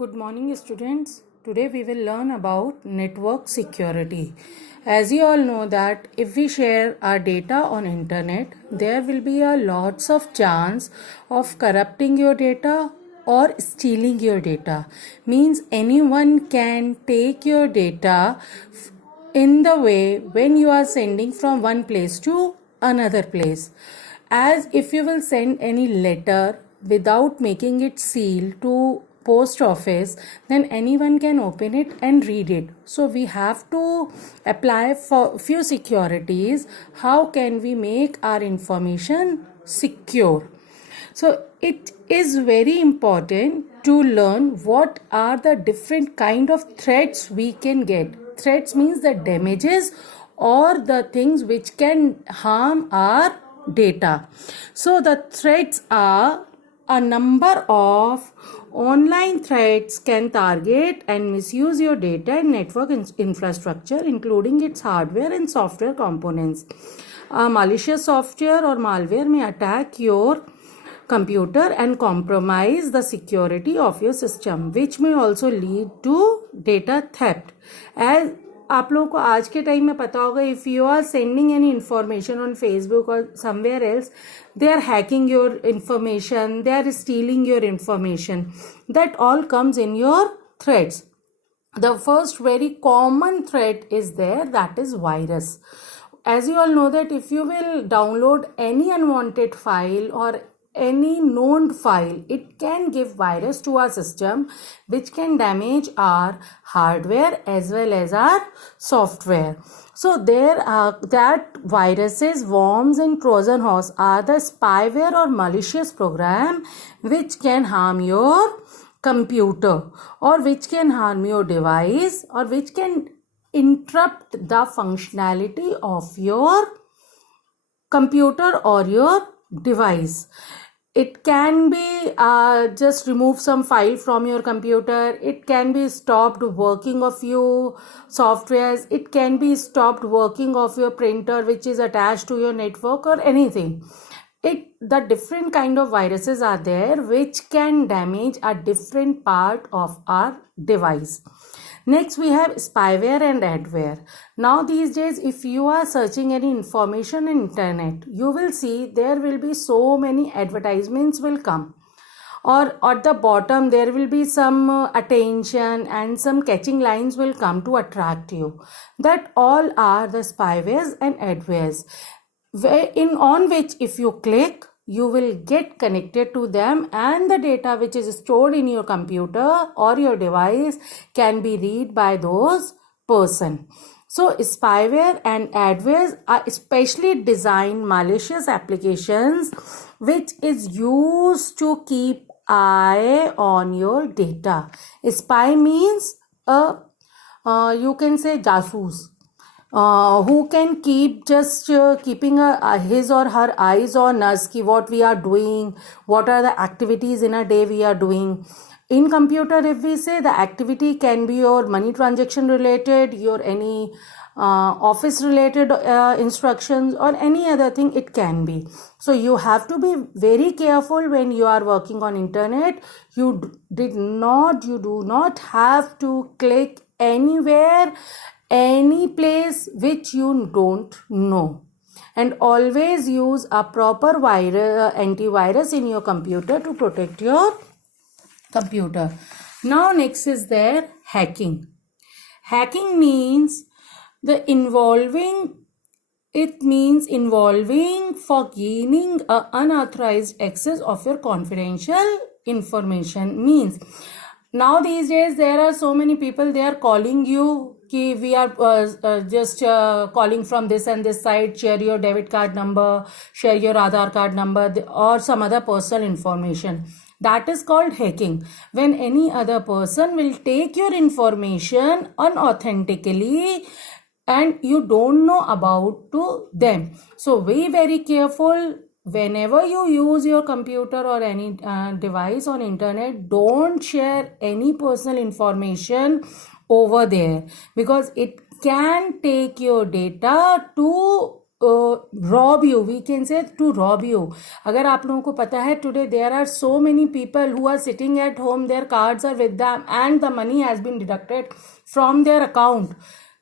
Good morning, students. Today we will learn about network security. As you all know that if we share our data on internet, there will be a lots of chance of corrupting your data or stealing your data. Means anyone can take your data in the way when you are sending from one place to another place. As if you will send any letter without making it seal to post office, then anyone can open it and read it. So we have to apply for few securities. How can we make our information secure? So it is very important to learn what are the different kind of threats we can get. Threats means the damages or the things which can harm our data. So the threats are a number of online threats can target and misuse your data and network infrastructure, including its hardware and software components. Malicious software or malware may attack your computer and compromise the security of your system, which may also lead to data theft. As आप लोगों को आज के time में पता होगा, if you are sending any information on Facebook और somewhere else, they are hacking your information, they are stealing your information. That all comes in your threats. The first very common threat is there, that is virus. As you all know that if you will download any unwanted file or any known file, it can give virus to our system which can damage our hardware as well as our software. So there are that viruses, worms and Trojan horse are the spyware or malicious program which can harm your computer or which can harm your device or which can interrupt the functionality of your computer or your device. It can be just remove some file from your computer. It can be stopped working of your softwares. It can be stopped working of your printer which is attached to your network or anything. The different kind of viruses are there which can damage a different part of our device. Next, we have spyware and adware. Now, these days, if you are searching any information on internet, you will see there will be so many advertisements will come. Or at the bottom, there will be some attention and some catching lines will come to attract you. That all are the spywares and adwares. On which if you click, you will get connected to them and the data which is stored in your computer or your device can be read by those person. So spyware and adwares are specially designed malicious applications which is used to keep eye on your data. Spy means you can say jasoos. Who can keep just keeping his or her eyes on us, ki what we are doing, what are the activities in a day we are doing. In computer, if we say the activity can be your money transaction related, your any office related instructions or any other thing, it can be. So you have to be very careful when you are working on internet. You do not have to click anywhere, any place which you don't know, and always use a proper antivirus in your computer to protect your computer. Now next is there hacking. Hacking means involving for gaining unauthorized access of your confidential information. Means now these days there are so many people, they are calling you कि we are just calling from this and this site, share your debit card number, share your Aadhaar card number or some other personal information. That is called hacking. When any other person will take your information unauthentically and you don't know about to them. So be very careful. Whenever you use your computer or any device on internet, don't share any personal information over there because it can take your data to rob you, we can say to rob you. अगर आप लोगों को पता है today there are so many people who are sitting at home, their cards are with them and the money has been deducted from their account,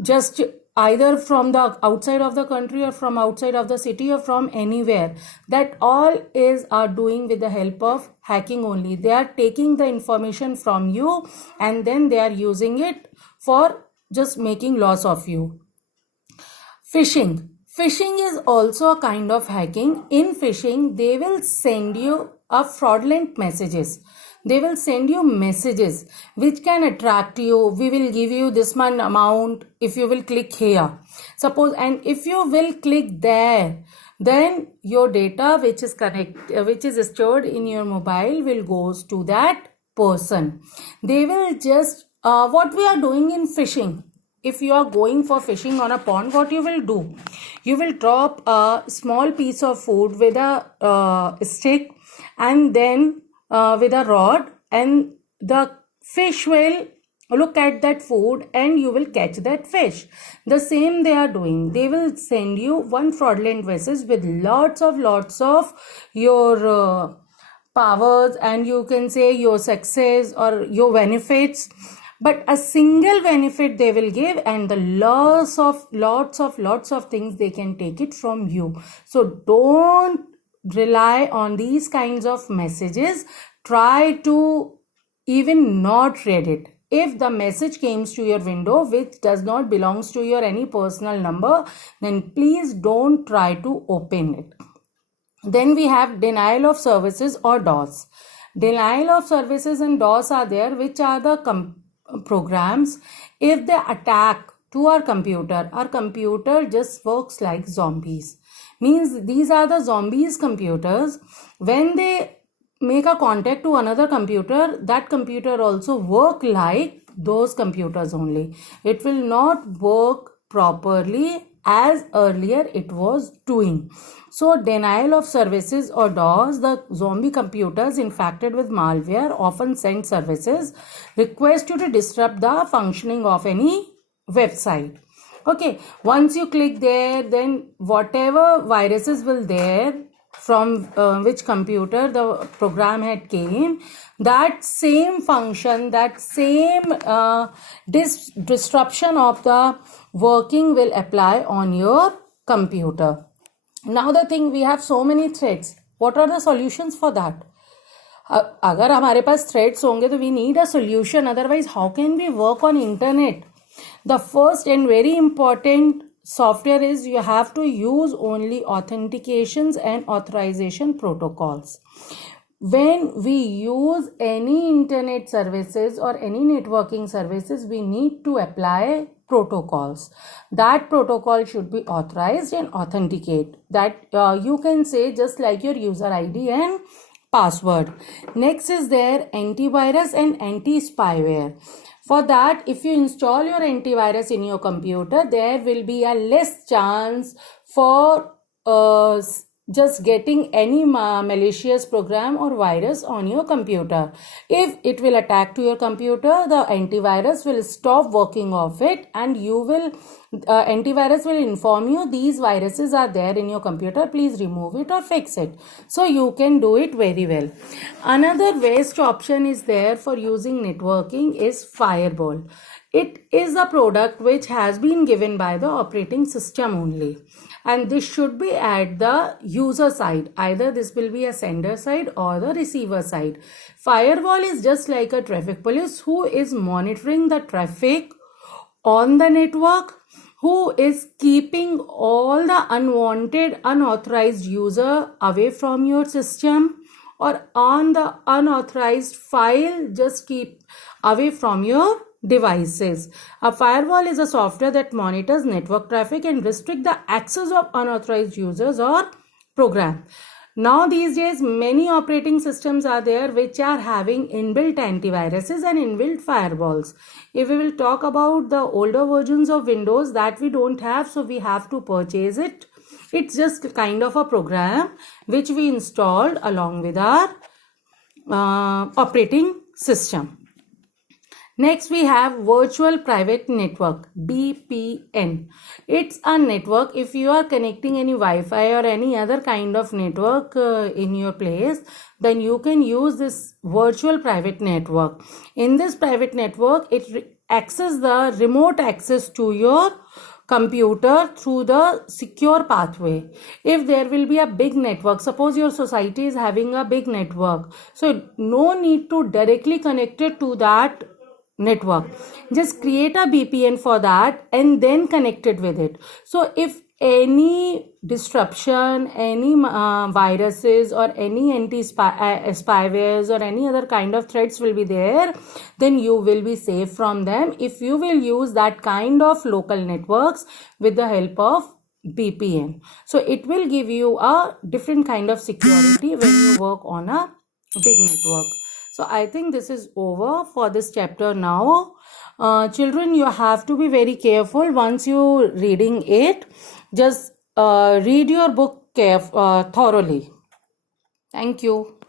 just either from the outside of the country or from outside of the city or from anywhere. That all is are doing with the help of hacking only. They are taking the information from you and then they are using it for just making loss of you. Phishing is also a kind of hacking. In phishing, they will send you a fraudulent messages. They will send you messages which can attract you. We will give you this much amount if you will click here, suppose, and if you will click there, then your data which is stored in your mobile will goes to that person. They will just what we are doing in phishing. If you are going for fishing on a pond, what you will do? You will drop a small piece of food with a stick and then with a rod, and the fish will look at that food and you will catch that fish. The same they are doing. They will send you one fraudulent message with lots of your powers, and you can say your success or your benefits, but a single benefit they will give and the lots of things they can take it from you. So don't rely on these kinds of messages. Try to even not read it. If the message comes to your window which does not belongs to your any personal number, then please don't try to open it. Then we have denial of services or DOS. Denial of services and DOS are there, which are the programs. If they attack to our computer just works like zombies. Means these are the zombies computers. When they make a contact to another computer, that computer also work like those computers only. It will not work properly as earlier it was doing. So denial of services or DOS, the zombie computers infected with malware often send services, request you to disrupt the functioning of any website. Okay, once you click there, then whatever viruses will there from which computer the program had came, that same function, that same disruption of the working will apply on your computer. Now the thing, we have so many threats. What are the solutions for that? अगर हमारे पास threats होंगे तो we need a solution. Otherwise, how can we work on internet? The first and very important software is you have to use only authentications and authorization protocols. When we use any internet services or any networking services, we need to apply protocols. That protocol should be authorized and authenticate. That you can say just like your user ID and password. Next is there antivirus and anti-spyware. For that, if you install your antivirus in your computer, there will be a less chance for just getting any malicious program or virus on your computer. If it will attack to your computer, the antivirus will stop working of it, and you will antivirus will inform you these viruses are there in your computer, please remove it or fix it. So you can do it very well. Another best option is there for using networking is Firewall. It is a product which has been given by the operating system only, and this should be at the user side. Either this will be a sender side or the receiver side. Firewall is just like a traffic police who is monitoring the traffic on the network, who is keeping all the unwanted, unauthorized user away from your system, or on the unauthorized file just keep away from your devices. A firewall is a software that monitors network traffic and restrict the access of unauthorized users or program. Now these days many operating systems are there which are having inbuilt antiviruses and inbuilt firewalls. If we will talk about the older versions of Windows, that we don't have, so we have to purchase it. It's just kind of a program which we installed along with our operating system. Next, we have virtual private network, VPN. It's a network. If you are connecting any Wi-Fi or any other kind of network in your place, then you can use this virtual private network. In this private network, it access the remote access to your computer through the secure pathway. If there will be a big network, suppose your society is having a big network, so no need to directly connect it to that network. Just create a VPN for that and then connect it with it. So if any disruption, any viruses or any spywares or any other kind of threats will be there, then you will be safe from them if you will use that kind of local networks with the help of VPN. So it will give you a different kind of security when you work on a big network. So I think this is over for this chapter now. Children, you have to be very careful once you reading it. Just read your book thoroughly. Thank you.